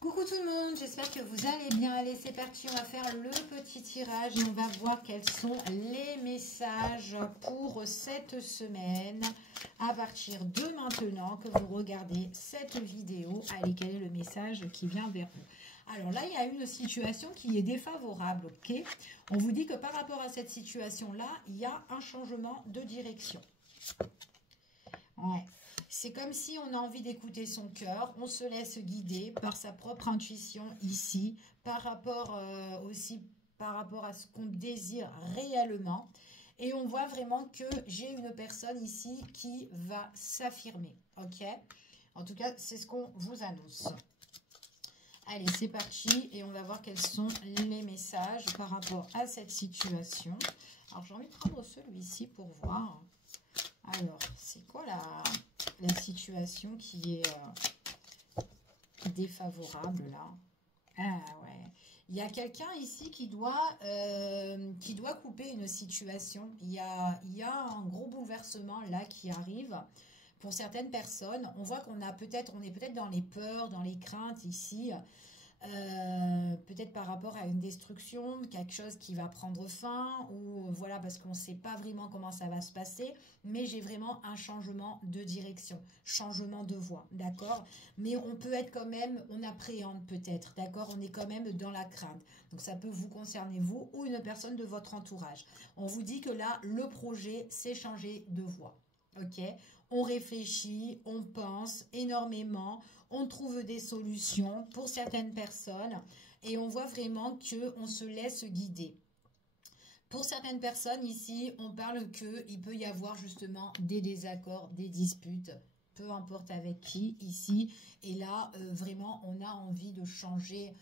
Coucou tout le monde, j'espère que vous allez bien. Allez, c'est parti, on va faire le petit tirage et on va voir quels sont les messages pour cette semaine à partir de maintenant que vous regardez cette vidéo. Allez, quel est le message qui vient vers vous? Alors là, il y a une situation qui est défavorable, ok? On vous dit que par rapport à cette situation-là, il y a un changement de direction. Ouais. C'est comme si on a envie d'écouter son cœur, on se laisse guider par sa propre intuition ici, par rapport aussi par rapport à ce qu'on désire réellement. Et on voit vraiment que j'ai une personne ici qui va s'affirmer, ok? En tout cas, c'est ce qu'on vous annonce. Allez, c'est parti et on va voir quels sont les messages par rapport à cette situation. Alors, j'ai envie de prendre celui-ci pour voir. Alors, c'est quoi la situation qui est défavorable là? Ah ouais. Il y a quelqu'un ici qui doit couper une situation. Il y a un gros bouleversement là qui arrive. Pour certaines personnes, on voit on est peut-être dans les peurs, dans les craintes ici. Peut-être par rapport à une destruction, quelque chose qui va prendre fin, ou voilà, parce qu'on ne sait pas vraiment comment ça va se passer, mais j'ai vraiment un changement de direction, changement de voie, d'accord? Mais on peut être quand même, on appréhende peut-être, d'accord? On est quand même dans la crainte. Donc ça peut vous concerner vous ou une personne de votre entourage. On vous dit que là, le projet, c'est changer de voie, ok? On réfléchit, on pense énormément, on trouve des solutions pour certaines personnes et on voit vraiment qu'on se laisse guider. Pour certaines personnes ici, on parle qu'il peut y avoir justement des désaccords, des disputes, peu importe avec qui ici. Et là, vraiment, on a envie de changer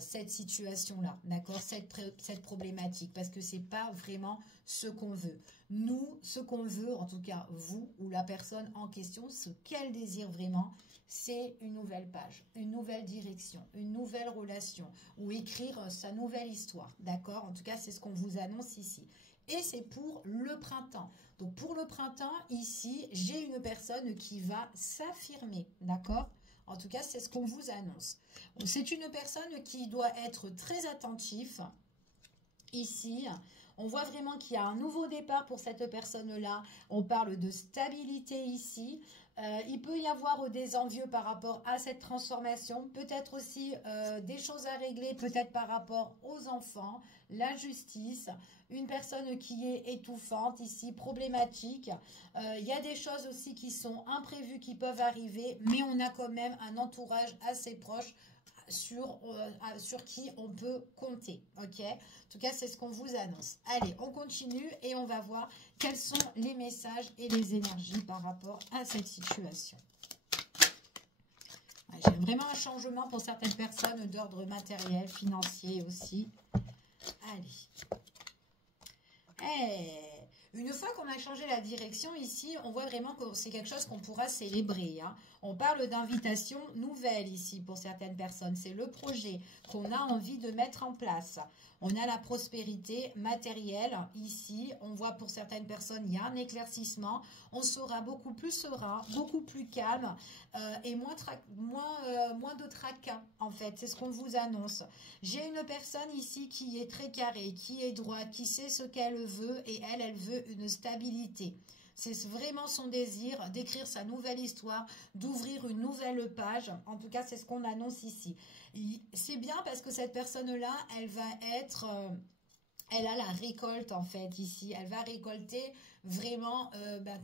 cette situation-là, d'accord, cette problématique, parce que c'est pas vraiment ce qu'on veut. Nous, ce qu'on veut, en tout cas vous ou la personne en question, ce qu'elle désire vraiment, c'est une nouvelle page, une nouvelle direction, une nouvelle relation ou écrire sa nouvelle histoire, d'accord? En tout cas, c'est ce qu'on vous annonce ici. Et c'est pour le printemps. Donc, pour le printemps, ici, j'ai une personne qui va s'affirmer, d'accord? En tout cas, c'est ce qu'on vous annonce. C'est une personne qui doit être très attentif. Ici, on voit vraiment qu'il y a un nouveau départ pour cette personne-là. On parle de stabilité ici. Il peut y avoir des envieux par rapport à cette transformation. Peut-être aussi des choses à régler, peut-être par rapport aux enfants, la justice, une personne qui est étouffante ici, problématique. Il y a des choses aussi qui sont imprévues, qui peuvent arriver, mais on a quand même un entourage assez proche sur qui on peut compter, ok? En tout cas, c'est ce qu'on vous annonce. Allez, on continue et on va voir quels sont les messages et les énergies par rapport à cette situation. Ouais, j'ai vraiment un changement pour certaines personnes d'ordre matériel, financier aussi. Allez. Une fois qu'on a changé la direction ici, on voit vraiment que c'est quelque chose qu'on pourra célébrer, hein. On parle d'invitation nouvelle ici pour certaines personnes. C'est le projet qu'on a envie de mettre en place. On a la prospérité matérielle ici. On voit pour certaines personnes, il y a un éclaircissement. On sera beaucoup plus serein, beaucoup plus calme et moins de tracas en fait. C'est ce qu'on vous annonce. J'ai une personne ici qui est très carrée, qui est droite, qui sait ce qu'elle veut et elle veut une stabilité. C'est vraiment son désir d'écrire sa nouvelle histoire, d'ouvrir une nouvelle page. En tout cas, c'est ce qu'on annonce ici. C'est bien parce que cette personne-là, elle va être... elle a la récolte en fait ici. Elle va récolter vraiment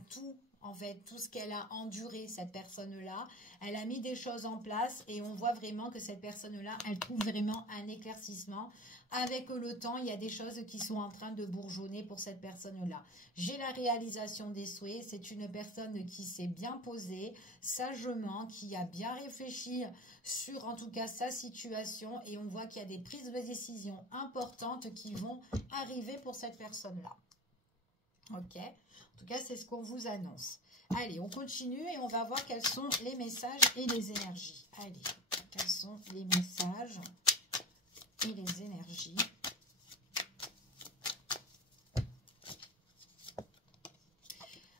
tout. En fait, tout ce qu'elle a enduré, cette personne-là, elle a mis des choses en place et on voit vraiment que cette personne-là, elle trouve vraiment un éclaircissement. Avec le temps, il y a des choses qui sont en train de bourgeonner pour cette personne-là. J'ai la réalisation des souhaits. C'est une personne qui s'est bien posée, sagement, qui a bien réfléchi sur, en tout cas, sa situation. Et on voit qu'il y a des prises de décision importantes qui vont arriver pour cette personne-là. Ok, en tout cas, c'est ce qu'on vous annonce. Allez, on continue et on va voir quels sont les messages et les énergies. Allez, quels sont les messages et les énergies?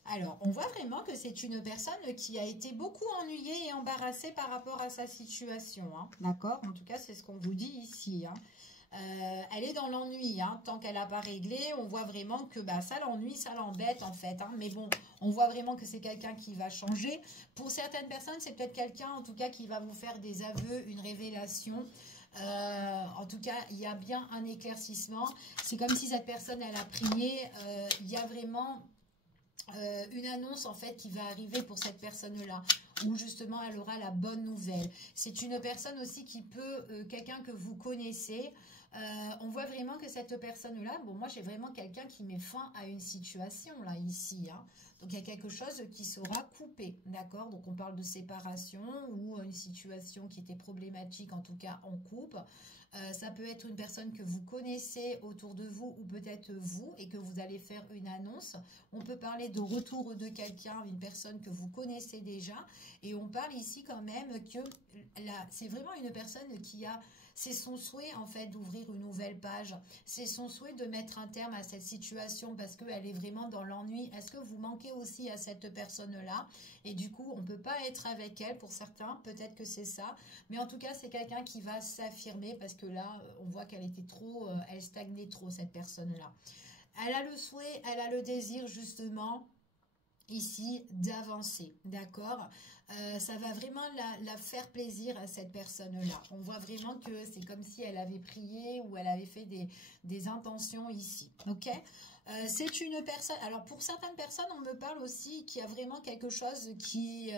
Alors, on voit vraiment vraiment que c'est une personne qui a été beaucoup ennuyée et embarrassée par rapport à sa situation, hein. D'accord? En tout cas, c'est ce qu'on vous dit ici, hein. Elle est dans l'ennui, hein. Tant qu'elle n'a pas réglé, on voit vraiment que bah, ça l'ennuie, ça l'embête en fait, hein. Mais bon, on voit vraiment que c'est quelqu'un qui va changer. Pour certaines personnes, c'est peut-être quelqu'un en tout cas qui va vous faire des aveux, une révélation. En tout cas, il y a bien un éclaircissement. C'est comme si cette personne, elle a prié. Il y a vraiment une annonce en fait qui va arriver pour cette personne-là, où justement elle aura la bonne nouvelle. C'est une personne aussi qui peut, quelqu'un que vous connaissez. On voit vraiment que cette personne-là, bon, moi j'ai vraiment quelqu'un qui met fin à une situation là ici, hein. Donc il y a quelque chose qui sera coupé, d'accord? Donc on parle de séparation ou une situation qui était problématique, en tout cas en couple. Ça peut être une personne que vous connaissez autour de vous ou peut-être vous et que vous allez faire une annonce. On peut parler de retour de quelqu'un, une personne que vous connaissez déjà. Et on parle ici quand même que c'est vraiment une personne qui a... C'est son souhait en fait d'ouvrir une nouvelle page. C'est son souhait de mettre un terme à cette situation parce qu'elle est vraiment dans l'ennui. Est-ce que vous manquez aussi à cette personne-là? Et du coup, on ne peut pas être avec elle pour certains. Peut-être que c'est ça. Mais en tout cas, c'est quelqu'un qui va s'affirmer parce que là, on voit qu'elle était trop... elle stagnait trop, cette personne-là. Elle a le souhait, elle a le désir justement ici d'avancer, d'accord? Ça va vraiment la faire plaisir à cette personne-là. On voit vraiment que c'est comme si elle avait prié ou elle avait fait des intentions ici, ok? C'est une personne... Alors, pour certaines personnes, on me parle aussi qu'il y a vraiment quelque chose qui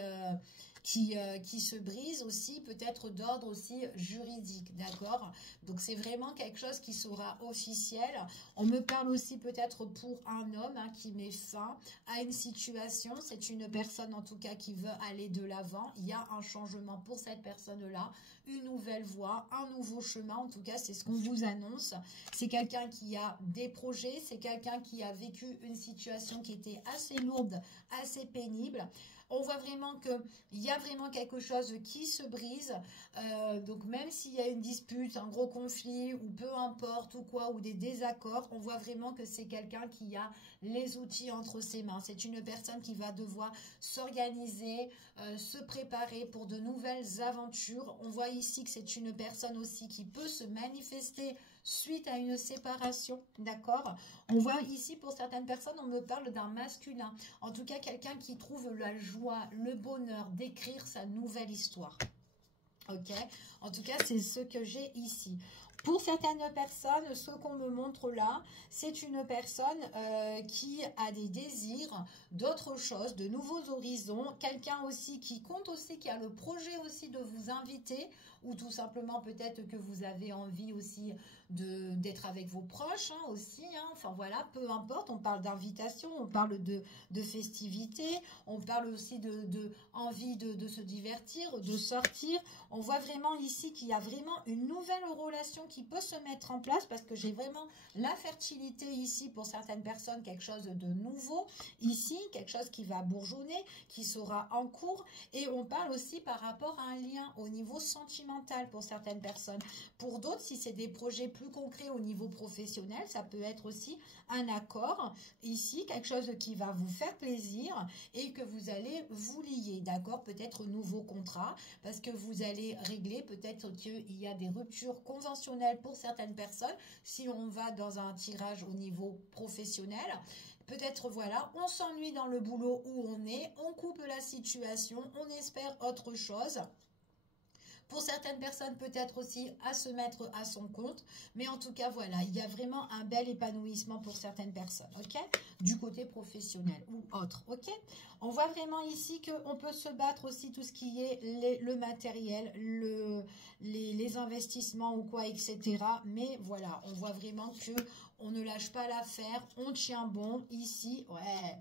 se brise aussi, peut-être d'ordre aussi juridique, d'accord? Donc, c'est vraiment quelque chose qui sera officiel. On me parle aussi peut-être pour un homme hein, qui met fin à une situation. C'est une personne en tout cas qui veut aller de l'avant. Il y a un changement pour cette personne-là, une nouvelle voie, un nouveau chemin. En tout cas, c'est ce qu'on vous annonce. C'est quelqu'un qui a des projets, c'est quelqu'un qui a vécu une situation qui était assez lourde, assez pénible. On voit vraiment qu'il y a vraiment quelque chose qui se brise. Donc même s'il y a une dispute, un gros conflit ou peu importe ou quoi, ou des désaccords, on voit vraiment que c'est quelqu'un qui a les outils entre ses mains. C'est une personne qui va devoir s'organiser, se préparer pour de nouvelles aventures. On voit ici que c'est une personne aussi qui peut se manifester suite à une séparation, d'accord? On voit ici, pour certaines personnes, on me parle d'un masculin. En tout cas, quelqu'un qui trouve la joie, le bonheur d'écrire sa nouvelle histoire. Ok? En tout cas, c'est ce que j'ai ici. Pour certaines personnes, ce qu'on me montre là, c'est une personne qui a des désirs, d'autres choses, de nouveaux horizons. Quelqu'un aussi qui compte aussi, qui a le projet aussi de vous inviter ou tout simplement peut-être que vous avez envie aussi d'être avec vos proches hein, aussi. Hein. Enfin voilà, peu importe, on parle d'invitation, on parle de festivités, on parle aussi de envie de se divertir, de sortir. On voit vraiment ici qu'il y a vraiment une nouvelle relation qui peut se mettre en place parce que j'ai vraiment la fertilité ici pour certaines personnes, quelque chose de nouveau ici, quelque chose qui va bourgeonner, qui sera en cours. Et on parle aussi par rapport à un lien au niveau sentimental pour certaines personnes. Pour d'autres, si c'est des projets plus concrets au niveau professionnel, ça peut être aussi un accord ici, quelque chose qui va vous faire plaisir et que vous allez vous lier, d'accord? Peut-être nouveau contrat parce que vous allez régler, peut-être qu'il y a des ruptures conventionnelles pour certaines personnes si on va dans un tirage au niveau professionnel. Peut-être, voilà, on s'ennuie dans le boulot où on est, on coupe la situation, on espère autre chose. Pour certaines personnes, peut-être aussi à se mettre à son compte. Mais en tout cas, voilà, il y a vraiment un bel épanouissement pour certaines personnes, ok? Du côté professionnel ou autre, ok? On voit vraiment ici qu'on peut se battre aussi tout ce qui est le matériel, les investissements ou quoi, etc. Mais voilà, on voit vraiment que on ne lâche pas l'affaire, on tient bon ici, ouais.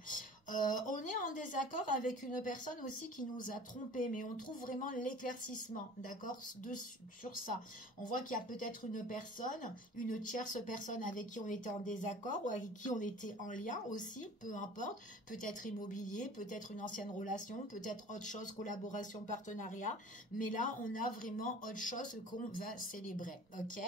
On est en désaccord avec une personne aussi qui nous a trompés, mais on trouve vraiment l'éclaircissement, d'accord, sur ça. On voit qu'il y a peut-être une personne, une tierce personne avec qui on était en désaccord ou avec qui on était en lien aussi, peu importe, peut-être immobilier, peut-être une ancienne relation, peut-être autre chose, collaboration, partenariat, mais là, on a vraiment autre chose qu'on va célébrer, ok?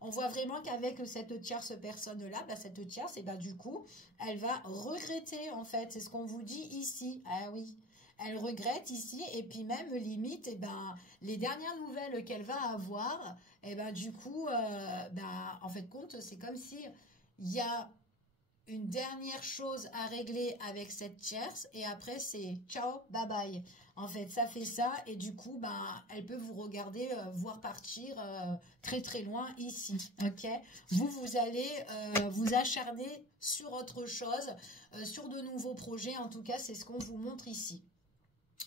On voit vraiment qu'avec cette tierce personne-là, bah, cette tierce, et bah, du coup, elle va regretter, en fait. C'est ce qu'on vous dit ici. Ah oui, elle regrette ici. Et puis même, limite, et ben, les dernières nouvelles qu'elle va avoir, et ben, du coup, bah, en fait, compte, c'est comme si il y a une dernière chose à régler avec cette tierce et après c'est ciao, bye bye. En fait, ça fait ça et du coup, ben, elle peut vous regarder, voir partir très très loin ici, ok? Vous allez vous acharner sur autre chose, sur de nouveaux projets, en tout cas, c'est ce qu'on vous montre ici,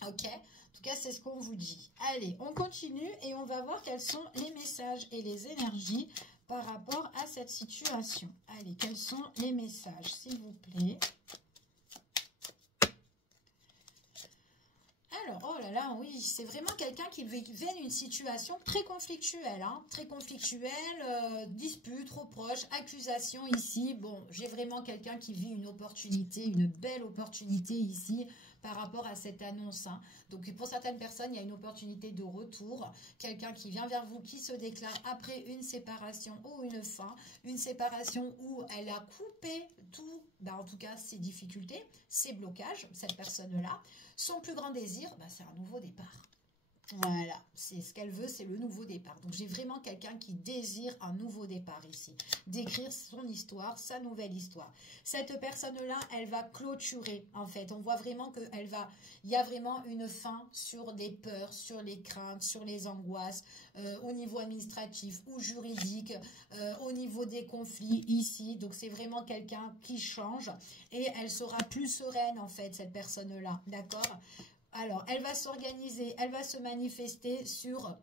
ok? En tout cas, c'est ce qu'on vous dit. Allez, on continue et on va voir quels sont les messages et les énergies par rapport à cette situation. Allez, quels sont les messages, s'il vous plaît? Alors, oh là là, oui, c'est vraiment quelqu'un qui vient d'une situation très conflictuelle, hein, très conflictuelle, dispute, reproche, accusation ici. Bon, j'ai vraiment quelqu'un qui vit une opportunité, une belle opportunité ici par rapport à cette annonce, hein. Donc, pour certaines personnes, il y a une opportunité de retour, quelqu'un qui vient vers vous, qui se déclare après une séparation ou une séparation où elle a coupé tout, ben, en tout cas ses difficultés, ses blocages, cette personne-là. Son plus grand désir, bah, c'est un nouveau départ. Voilà, c'est ce qu'elle veut, c'est le nouveau départ. Donc j'ai vraiment quelqu'un qui désire un nouveau départ ici, d'écrire son histoire, sa nouvelle histoire. Cette personne-là, elle va clôturer en fait. On voit vraiment il y a vraiment une fin sur les peurs, sur les craintes, sur les angoisses, au niveau administratif ou juridique, au niveau des conflits ici. Donc c'est vraiment quelqu'un qui change et elle sera plus sereine en fait, cette personne-là, d'accord? Alors, elle va s'organiser, elle va se manifester sur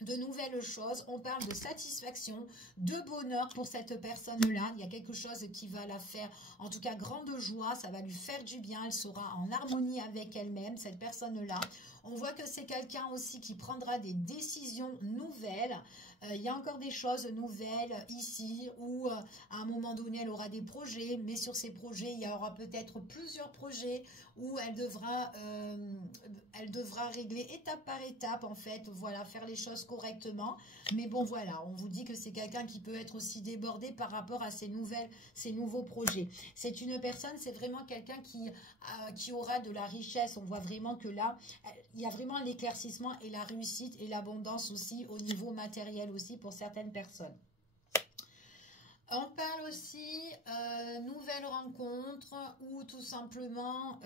de nouvelles choses. On parle de satisfaction, de bonheur pour cette personne-là. Il y a quelque chose qui va la faire, en tout cas, grande joie. Ça va lui faire du bien. Elle sera en harmonie avec elle-même, cette personne-là. On voit que c'est quelqu'un aussi qui prendra des décisions nouvelles. Il y a encore des choses nouvelles ici où à un moment donné elle aura des projets, mais sur ces projets il y aura peut-être plusieurs projets où elle devra régler étape par étape en fait, voilà, faire les choses correctement. Mais bon voilà, on vous dit que c'est quelqu'un qui peut être aussi débordé par rapport à ces nouveaux projets. C'est une personne, c'est vraiment quelqu'un qui aura de la richesse. On voit vraiment que là, il y a vraiment l'éclaircissement et la réussite et l'abondance aussi au niveau matériel aussi pour certaines personnes. On parle aussi nouvelle rencontre ou tout simplement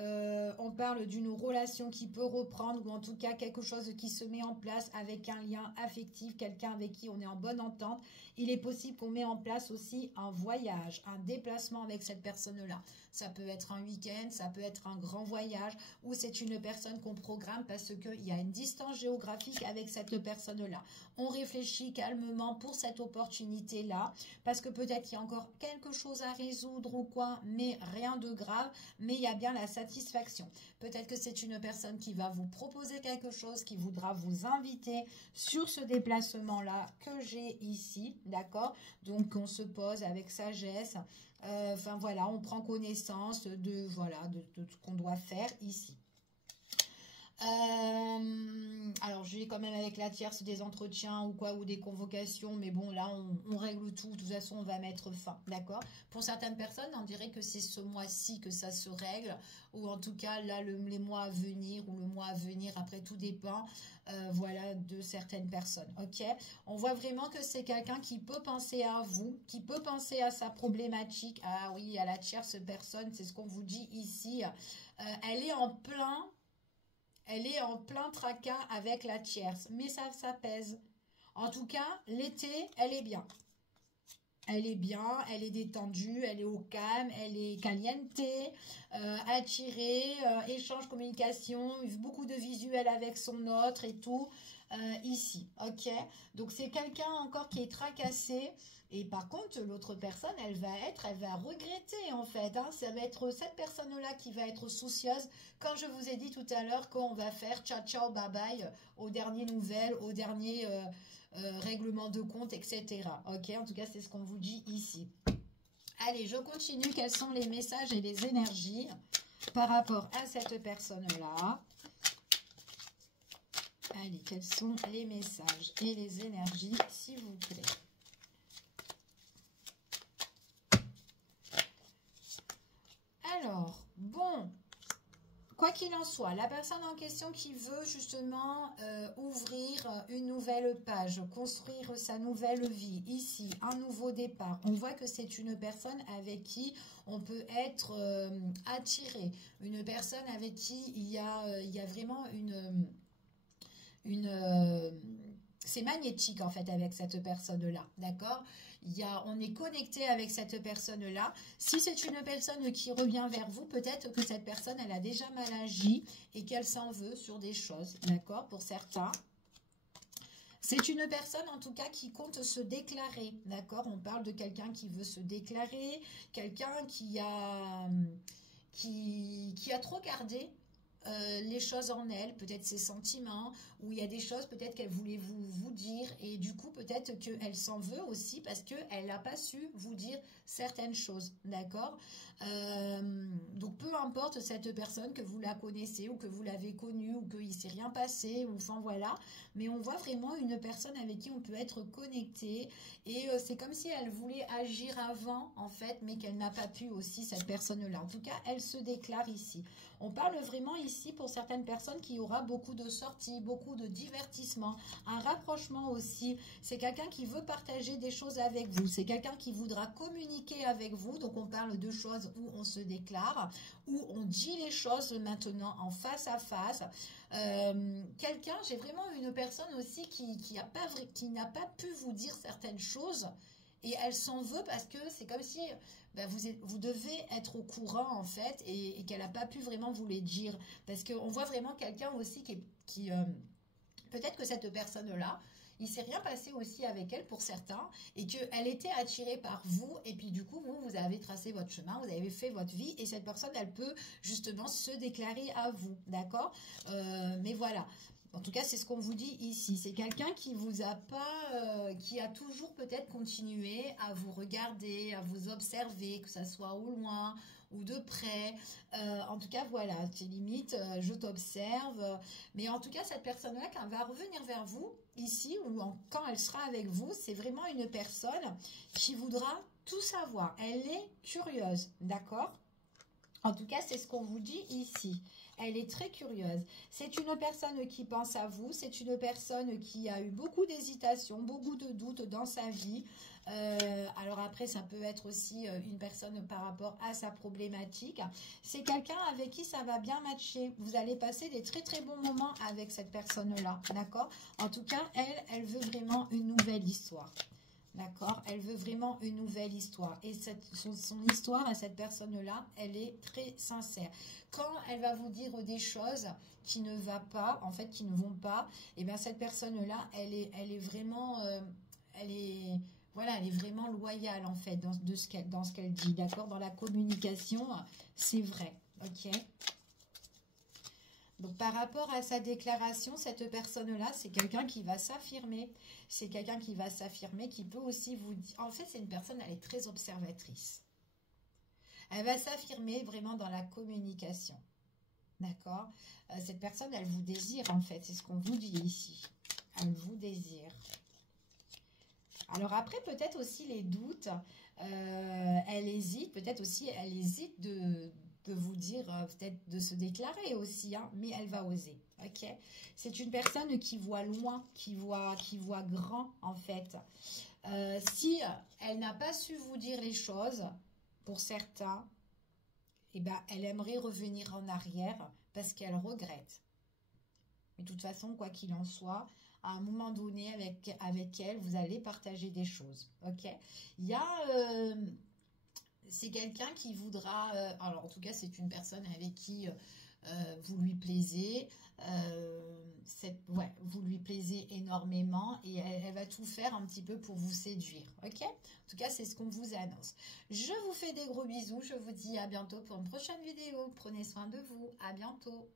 on parle d'une relation qui peut reprendre ou en tout cas quelque chose qui se met en place avec un lien affectif, quelqu'un avec qui on est en bonne entente. Il est possible qu'on met en place aussi un voyage, un déplacement avec cette personne-là. Ça peut être un week-end, ça peut être un grand voyage ou c'est une personne qu'on programme parce qu'il y a une distance géographique avec cette personne-là. On réfléchit calmement pour cette opportunité-là parce que peut-être qu'il y a encore quelque chose à résoudre ou quoi, mais rien de grave, mais il y a bien la satisfaction. Peut-être que c'est une personne qui va vous proposer quelque chose, qui voudra vous inviter sur ce déplacement-là que j'ai ici, d'accord? Donc on se pose avec sagesse, enfin voilà, on prend connaissance de ce qu'on doit faire ici. Alors j'ai quand même avec la tierce des entretiens ou quoi ou des convocations, mais bon là on règle tout, de toute façon on va mettre fin, d'accord? Pour certaines personnes on dirait que c'est ce mois-ci que ça se règle, ou en tout cas là les mois à venir ou le mois à venir, après tout dépend voilà de certaines personnes, ok? On voit vraiment que c'est quelqu'un qui peut penser à vous, qui peut penser à sa problématique. Ah oui, à la tierce personne, c'est ce qu'on vous dit ici. Elle est en plein tracas avec la tierce, mais ça s'apaise. En tout cas, l'été, elle est bien. Elle est bien, elle est détendue, elle est au calme, elle est caliente, attirée, échange, communication, beaucoup de visuels avec son autre et tout, ici, ok? Donc c'est quelqu'un encore qui est tracassé. Et par contre, l'autre personne, elle va regretter en fait, hein. Ça va être cette personne-là qui va être soucieuse. Quand je vous ai dit tout à l'heure qu'on va faire ciao ciao bye bye aux dernières nouvelles, aux derniers règlements de compte, etc. Ok, en tout cas, c'est ce qu'on vous dit ici. Allez, je continue. Quels sont les messages et les énergies par rapport à cette personne-là? Allez, quels sont les messages et les énergies, s'il vous plaît? Alors, bon, quoi qu'il en soit, la personne en question qui veut justement ouvrir une nouvelle page, construire sa nouvelle vie, ici, un nouveau départ, on voit que c'est une personne avec qui on peut être attiré, une personne avec qui il y a vraiment c'est magnétique en fait avec cette personne-là, d'accord? On est connecté avec cette personne-là. Si c'est une personne qui revient vers vous, peut-être que cette personne, elle a déjà mal agi et qu'elle s'en veut sur des choses, d'accord? Pour certains. C'est une personne en tout cas qui compte se déclarer, d'accord? On parle de quelqu'un qui veut se déclarer, quelqu'un qui a trop gardé les choses en elle, peut-être ses sentiments, ou il y a des choses peut-être qu'elle voulait vous dire, et du coup peut-être qu'elle s'en veut aussi parce qu'elle n'a pas su vous dire certaines choses, d'accord? Donc peu importe cette personne, que vous la connaissez ou que vous l'avez connue ou qu'il ne s'est rien passé, ou enfin voilà, mais on voit vraiment une personne avec qui on peut être connecté, et c'est comme si elle voulait agir avant en fait, mais qu'elle n'a pas pu aussi, cette personne-là. En tout cas, elle se déclare ici. On parle vraiment ici pour certaines personnes qu'il y aura beaucoup de sorties, beaucoup de divertissements, un rapprochement aussi. C'est quelqu'un qui veut partager des choses avec vous. C'est quelqu'un qui voudra communiquer avec vous. Donc on parle de choses où on se déclare, où on dit les choses maintenant en face à face. Quelqu'un, j'ai vraiment une personne aussi qui n'a pas pu vous dire certaines choses. Et elle s'en veut parce que c'est comme si ben, vous devez être au courant en fait et qu'elle n'a pas pu vraiment vous les dire. Parce qu'on voit vraiment quelqu'un aussi qui peut-être que cette personne-là, il s'est rien passé aussi avec elle pour certains et qu'elle était attirée par vous et puis du coup vous avez tracé votre chemin, vous avez fait votre vie et cette personne elle peut justement se déclarer à vous, d'accord? Mais voilà. En tout cas, c'est ce qu'on vous dit ici. C'est quelqu'un qui vous a pas, qui a toujours peut-être continué à vous regarder, à vous observer, que ça soit au loin ou de près. En tout cas, voilà, c'est limite, je t'observe. Mais en tout cas, cette personne-là, quand elle va revenir vers vous, ici, ou quand elle sera avec vous, c'est vraiment une personne qui voudra tout savoir. Elle est curieuse, d'accord? En tout cas, c'est ce qu'on vous dit ici. Elle est très curieuse. C'est une personne qui pense à vous. C'est une personne qui a eu beaucoup d'hésitation, beaucoup de doutes dans sa vie. Alors après, ça peut être aussi une personne par rapport à sa problématique. C'est quelqu'un avec qui ça va bien matcher. Vous allez passer des très très bons moments avec cette personne-là. D'accord? En tout cas, elle veut vraiment une nouvelle histoire. D'accord? Elle veut vraiment une nouvelle histoire. Et son histoire à cette personne-là, elle est très sincère. Quand elle va vous dire des choses qui ne vont pas, en fait, qui ne vont pas, et bien cette personne-là, elle est vraiment, voilà, elle est vraiment loyale, en fait, dans ce qu'elle dit. D'accord? Dans la communication, c'est vrai. Ok? Donc, par rapport à sa déclaration, cette personne-là, c'est quelqu'un qui va s'affirmer. C'est quelqu'un qui va s'affirmer, qui peut aussi vous dire... En fait, c'est une personne, elle est très observatrice. Elle va s'affirmer vraiment dans la communication. D'accord? Cette personne, elle vous désire, en fait. C'est ce qu'on vous dit ici. Elle vous désire. Alors après, peut-être aussi les doutes. Elle hésite. Peut-être aussi, elle hésite de vous dire, peut-être de se déclarer aussi, hein, mais elle va oser, ok? C'est une personne qui voit loin, qui voit grand, en fait. Si elle n'a pas su vous dire les choses, pour certains, eh ben, elle aimerait revenir en arrière parce qu'elle regrette. Mais de toute façon, quoi qu'il en soit, à un moment donné, avec elle, vous allez partager des choses, ok? Il y a... c'est quelqu'un qui voudra, alors en tout cas c'est une personne avec qui vous lui plaisez, ouais, vous lui plaisez énormément et elle va tout faire un petit peu pour vous séduire, ok? En tout cas c'est ce qu'on vous annonce. Je vous fais des gros bisous, je vous dis à bientôt pour une prochaine vidéo, prenez soin de vous, à bientôt.